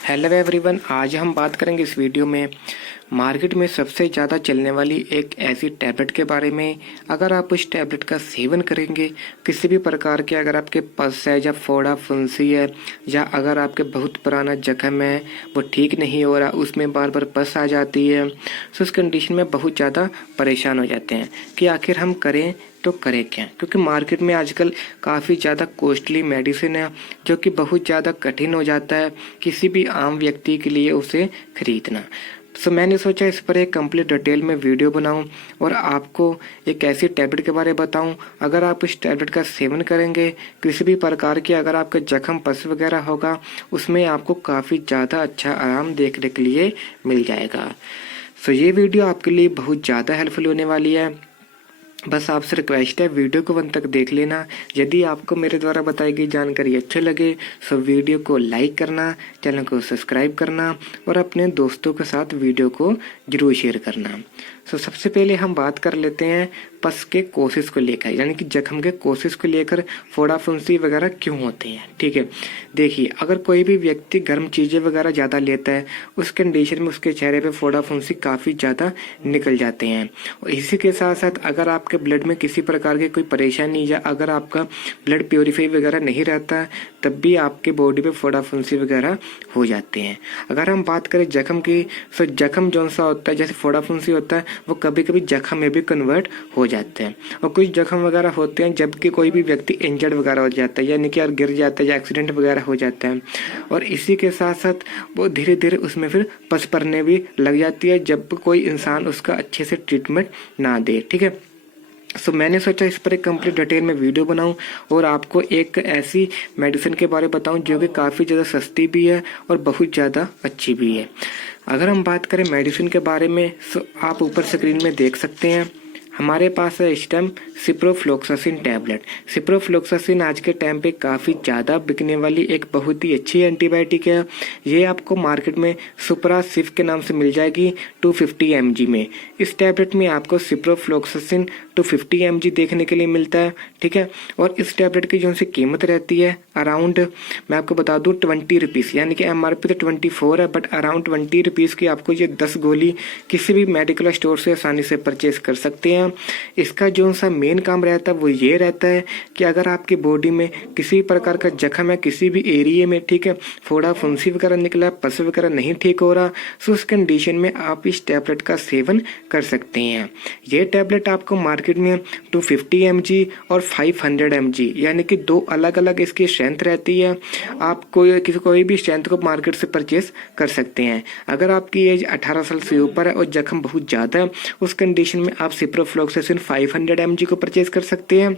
Hello everyone, आज हम बात करेंगे इस वीडियो में मार्केट में सबसे ज़्यादा चलने वाली एक ऐसी टैबलेट के बारे में। अगर आप उस टैबलेट का सेवन करेंगे, किसी भी प्रकार के अगर आपके पस है या फोड़ा फुंसी है या अगर आपके बहुत पुराना जख्म है वो ठीक नहीं हो रहा, उसमें बार बार पस आ जाती है, तो उस कंडीशन में बहुत ज़्यादा परेशान हो जाते हैं कि आखिर हम करें तो करें क्या। क्योंकि मार्केट में आजकल काफ़ी ज़्यादा कॉस्टली मेडिसिन है जो कि बहुत ज़्यादा कठिन हो जाता है किसी भी आम व्यक्ति के लिए उसे खरीदना। सो मैंने सोचा इस पर एक कंप्लीट डिटेल में वीडियो बनाऊं और आपको एक ऐसी टैबलेट के बारे में बताऊं, अगर आप इस टैबलेट का सेवन करेंगे किसी भी प्रकार की अगर आपका जख्म पस वगैरह होगा उसमें आपको काफ़ी ज़्यादा अच्छा आराम देखने के लिए मिल जाएगा। सो ये वीडियो आपके लिए बहुत ज़्यादा हेल्पफुल होने वाली है। बस आपसे रिक्वेस्ट है वीडियो को अंत तक देख लेना। यदि आपको मेरे द्वारा बताई गई जानकारी अच्छी लगे तो वीडियो को लाइक करना, चैनल को सब्सक्राइब करना और अपने दोस्तों के साथ वीडियो को जरूर शेयर करना। तो सबसे पहले हम बात कर लेते हैं पस के कोशिश को लेकर, यानी कि जख्म के कोशिश को लेकर फोड़ा फुंसी वगैरह क्यों होते हैं। ठीक है, देखिए अगर कोई भी व्यक्ति गर्म चीज़ें वगैरह ज़्यादा लेता है उस कंडीशन में उसके चेहरे पे फोड़ा फुंसी काफ़ी ज़्यादा निकल जाते हैं। और इसी के साथ साथ अगर आपके ब्लड में किसी प्रकार की कोई परेशानी या अगर आपका ब्लड प्योरीफाई वगैरह नहीं रहता तब भी आपके बॉडी पे फोड़ा फुंसी वगैरह हो जाते हैं। अगर हम बात करें जख्म की, तो जख्म जौन सा होता है जैसे फोड़ा फुंसी होता है वो कभी कभी जख्म में भी कन्वर्ट हो जाते हैं। और कुछ जख्म वगैरह होते हैं जबकि कोई भी व्यक्ति इंजर्ड वगैरह हो जाता है, यानी कि यार गिर जाता है या एक्सीडेंट वगैरह हो जाता है, और इसी के साथ साथ वो धीरे धीरे उसमें फिर पस पड़ने भी लग जाती है जब कोई इंसान उसका अच्छे से ट्रीटमेंट ना दे। ठीक है, सो मैंने सोचा इस पर एक कंप्लीट डिटेल में वीडियो बनाऊं और आपको एक ऐसी मेडिसिन के बारे में बताऊं जो कि काफ़ी ज़्यादा सस्ती भी है और बहुत ज़्यादा अच्छी भी है। अगर हम बात करें मेडिसिन के बारे में तो आप ऊपर स्क्रीन में देख सकते हैं हमारे पास है इस टाइम सिप्रोफ्लोक्सासिन टैबलेट। सिप्रोफ्लोक्सासिन आज के टाइम पे काफ़ी ज़्यादा बिकने वाली एक बहुत ही अच्छी एंटीबायोटिक है। ये आपको मार्केट में सुप्रासिफ के नाम से मिल जाएगी 250 mg में। इस टैबलेट में आपको सिप्रोफ्लोक्सासिन 250 mg देखने के लिए मिलता है। ठीक है, और इस टैबलेट की जो सी कीमत रहती है अराउंड, मैं आपको बता दूं 20 रुपीज़, यानी कि MRP तो 24 है बट अराउंड 20 रुपीज़ की आपको ये 10 गोली किसी भी मेडिकल स्टोर से आसानी से परचेज कर सकते हैं। इसका जो सा मेन काम रहता है वो ये रहता है कि अगर आपकी बॉडी में किसी प्रकार का जख्म है किसी भी एरिया में, ठीक है, फोड़ा फुंसी वगैरह निकला, पस वगैरह नहीं ठीक हो रहा, तो उस कंडीशन में आप इस टैबलेट का सेवन कर सकते हैं। ये टैबलेट आपको मार्केट में 250 mg और 500 mg, यानी कि दो अलग अलग इसकी स्ट्रेंथ रहती है। आप कोई भी स्ट्रेंथ को मार्केट से परचेज कर सकते हैं। अगर आपकी एज 18 साल से ऊपर है और जख्म बहुत ज़्यादा है उस कंडीशन में आप सिप्रोफ्लोक्सासिन 500 mg को परचेज कर सकते हैं,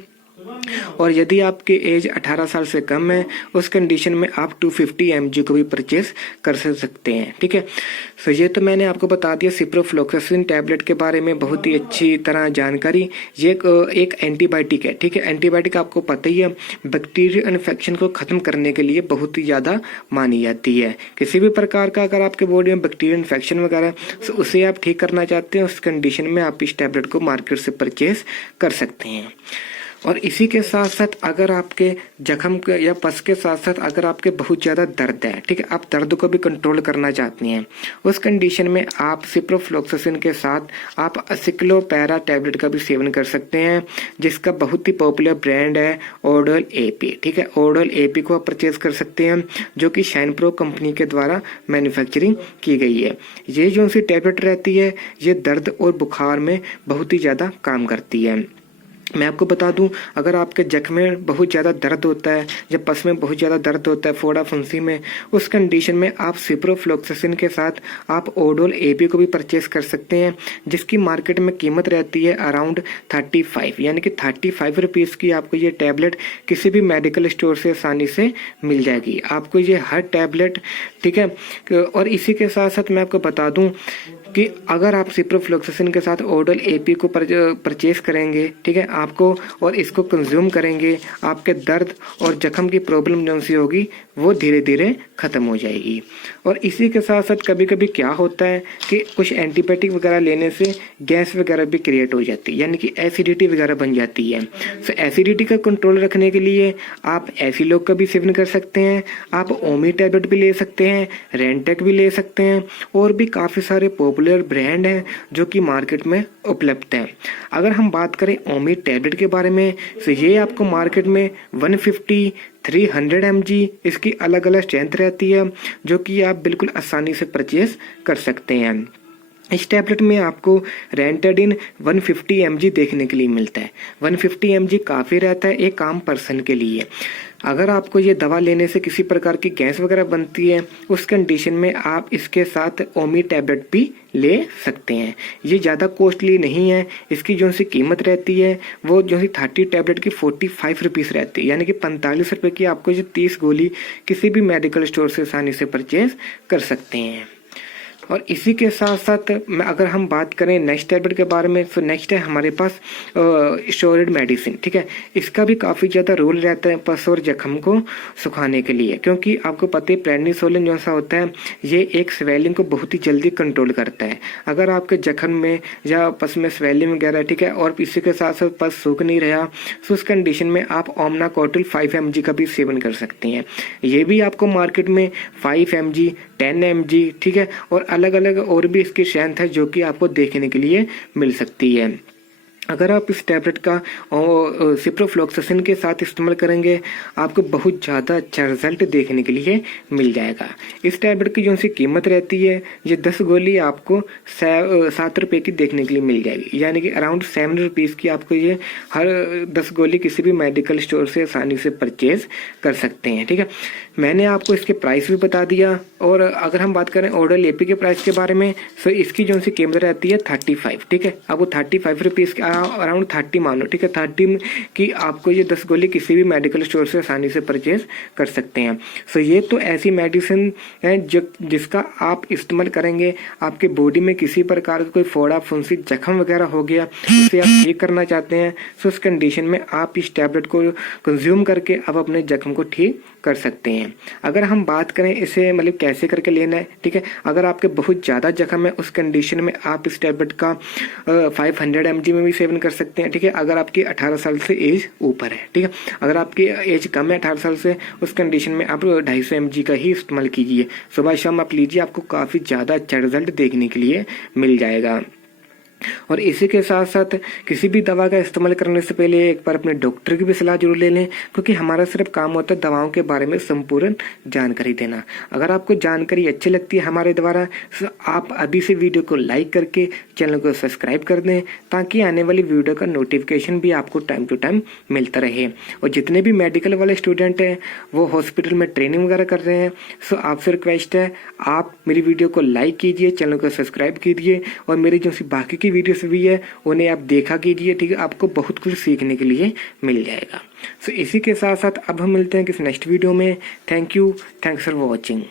और यदि आपकी एज 18 साल से कम है उस कंडीशन में आप 250 mg को भी परचेज कर सकते हैं। ठीक है, तो ये तो मैंने आपको बता दिया सिप्रोफ्लोक्सासिन टैबलेट के बारे में बहुत ही अच्छी तरह जानकारी। ये एक एंटीबायोटिक है। ठीक है, एंटीबायोटिक आपको पता ही है बैक्टीरियल इन्फेक्शन को खत्म करने के लिए बहुत ही ज़्यादा मानी जाती है। किसी भी प्रकार का अगर आपके बॉडी में बैक्टीरियल इन्फेक्शन वगैरह तो उसे आप ठीक करना चाहते हैं उस कंडीशन में आप इस टैबलेट को मार्केट से परचेज कर सकते हैं। और इसी के साथ साथ अगर आपके जख्म या पस के साथ साथ अगर आपके बहुत ज़्यादा दर्द है, ठीक है, आप दर्द को भी कंट्रोल करना चाहती हैं, उस कंडीशन में आप सिप्रोफ्लोक्सासिन के साथ आप असिक्लोपैरा टैबलेट का भी सेवन कर सकते हैं, जिसका बहुत ही पॉपुलर ब्रांड है ओडोल एपी। ठीक है, ओडोल एपी को आप परचेज कर सकते हैं जो कि शाइनप्रो कंपनी के द्वारा मैन्युफैक्चरिंग की गई है। ये जो सी टैबलेट रहती है ये दर्द और बुखार में बहुत ही ज़्यादा काम करती है। मैं आपको बता दूं अगर आपके जख्म में बहुत ज़्यादा दर्द होता है या पस में बहुत ज़्यादा दर्द होता है फोड़ा फुंसी में, उस कंडीशन में आप सिप्रोफ्लोक्सासिन के साथ आप ओडोल एपी को भी परचेस कर सकते हैं, जिसकी मार्केट में कीमत रहती है अराउंड 35, यानी कि 35 रुपीज़ की आपको ये टैबलेट किसी भी मेडिकल स्टोर से आसानी से मिल जाएगी। आपको ये हर टैबलेट, ठीक है, और इसी के साथ साथ मैं आपको बता दूँ कि अगर आप सिप्रोफ्लोक्सासिन के साथ ओडोल एपी को परचेस करेंगे, ठीक है, आपको और इसको कंज्यूम करेंगे, आपके दर्द और जख्म की प्रॉब्लम जो सी होगी वो धीरे धीरे ख़त्म हो जाएगी। और इसी के साथ साथ कभी कभी क्या होता है कि कुछ एंटीबायोटिक वगैरह लेने से गैस वगैरह भी क्रिएट हो जाती है, यानी कि एसिडिटी वगैरह बन जाती है। सो एसिडिटी का कंट्रोल रखने के लिए आप एसिलोक का भी सेवन कर सकते हैं, आप ओमी टैबलेट भी ले सकते हैं, रेंटेक भी ले सकते हैं, और भी काफ़ी सारे पॉपुलर ब्रांड हैं जो कि मार्केट में उपलब्ध हैं। अगर हम बात करें ओमी टैबलेट के बारे में, तो ये आपको मार्केट में 150 300 mg इसकी अलग अलग स्ट्रेंथ रहती है, जो कि आप बिल्कुल आसानी से परचेज कर सकते हैं। इस टैबलेट में आपको रेंटाडिन 150 mg देखने के लिए मिलता है। 150 mg काफ़ी रहता है एक आम पर्सन के लिए। अगर आपको ये दवा लेने से किसी प्रकार की गैस वगैरह बनती है, उस कंडीशन में आप इसके साथ ओमी टैबलेट भी ले सकते हैं। ये ज़्यादा कॉस्टली नहीं है। इसकी जो सी कीमत रहती है वो जो सी 30 टैबलेट की 45 रुपीज़ रहती है, यानी कि 45 रुपये की आपको ये 30 गोली किसी भी मेडिकल स्टोर से आसानी से परचेज कर सकते हैं। और इसी के साथ साथ अगर हम बात करें नेक्स्ट टैबलेट के बारे में, तो नेक्स्ट है हमारे पास स्टेरॉइड मेडिसिन। ठीक है, इसका भी काफ़ी ज़्यादा रोल रहता है पस और जख्म को सुखाने के लिए, क्योंकि आपको पता है प्रेडनिसोलिन जो सा होता है ये एक स्वेलिंग को बहुत ही जल्दी कंट्रोल करता है। अगर आपके जख्म में या पस में स्वेलिंग वगैरह, ठीक है, और इसी के साथ साथ पस सूख नहीं रहा, तो उस कंडीशन में आप ओमनाकोटिल 5 mg का भी सेवन कर सकते हैं। ये भी आपको मार्केट में 5 mg 10 mg, ठीक है, और अलग अलग और भी इसकी स्ट्रेंथ है जो कि आपको देखने के लिए मिल सकती है। अगर आप इस टैबलेट का सिप्रोफ्लॉक्सासिन के साथ इस्तेमाल करेंगे, आपको बहुत ज़्यादा अच्छा रिजल्ट देखने के लिए मिल जाएगा। इस टैबलेट की जो सी कीमत रहती है, ये 10 गोली आपको 7 रुपये की देखने के लिए मिल जाएगी, यानी कि अराउंड 7 रुपीज़ की आपको ये हर 10 गोली किसी भी मेडिकल स्टोर से आसानी से परचेज कर सकते हैं। ठीक है, मैंने आपको इसके प्राइस भी बता दिया। और अगर हम बात करें ऑर्डर एपी के प्राइस के बारे में, तो इसकी जो सी कीमत रहती है 35। ठीक है, आपको 35 रुपीज़ अराउंड 30 मान लो। ठीक है, 30 की आपको ये 10 गोली किसी भी मेडिकल स्टोर से आसानी से परचेज कर सकते हैं। सो ये तो ऐसी मेडिसिन है जिसका आप इस्तेमाल करेंगे, आपके बॉडी में किसी प्रकार का कोई फोड़ा फुंसी जख्म वगैरह हो गया, उसे आप ठीक करना चाहते हैं, तो उस कंडीशन में आप इस टैबलेट को कंज्यूम करके आप अपने जख्म को ठीक कर सकते हैं। अगर हम बात करें इसे मतलब कैसे करके लेना है, ठीक है, अगर आपके बहुत ज़्यादा जख्म है, उस कंडीशन में आप इस टैबलेट का 500 mg में भी सेवन कर सकते हैं। ठीक है, अगर आपकी 18 साल से एज ऊपर है। ठीक है, अगर आपकी एज कम है 18 साल से, उस कंडीशन में आप 250 mg का ही इस्तेमाल कीजिए। सुबह शाम आप लीजिए, आपको काफ़ी ज़्यादा अच्छा रिजल्ट देखने के लिए मिल जाएगा। और इसी के साथ साथ किसी भी दवा का इस्तेमाल करने से पहले एक बार अपने डॉक्टर की भी सलाह जरूर ले लें, क्योंकि हमारा सिर्फ काम होता है दवाओं के बारे में संपूर्ण जानकारी देना। अगर आपको जानकारी अच्छी लगती है हमारे द्वारा, तो आप अभी से वीडियो को लाइक करके चैनल को सब्सक्राइब कर दें, ताकि आने वाली वीडियो का नोटिफिकेशन भी आपको टाइम टू टाइम मिलता रहे। और जितने भी मेडिकल वाले स्टूडेंट हैं वो हॉस्पिटल में ट्रेनिंग वगैरह कर रहे हैं, सो आपसे रिक्वेस्ट है आप मेरी वीडियो को लाइक कीजिए, चैनल को सब्सक्राइब कीजिए, और मेरी जो सी बाकी की वीडियोस भी है उन्हें आप देखा कीजिए। ठीक है, आपको बहुत कुछ सीखने के लिए मिल जाएगा। सो इसी के साथ साथ अब हम मिलते हैं किसी नेक्स्ट वीडियो में। Thank you, thanks for watching.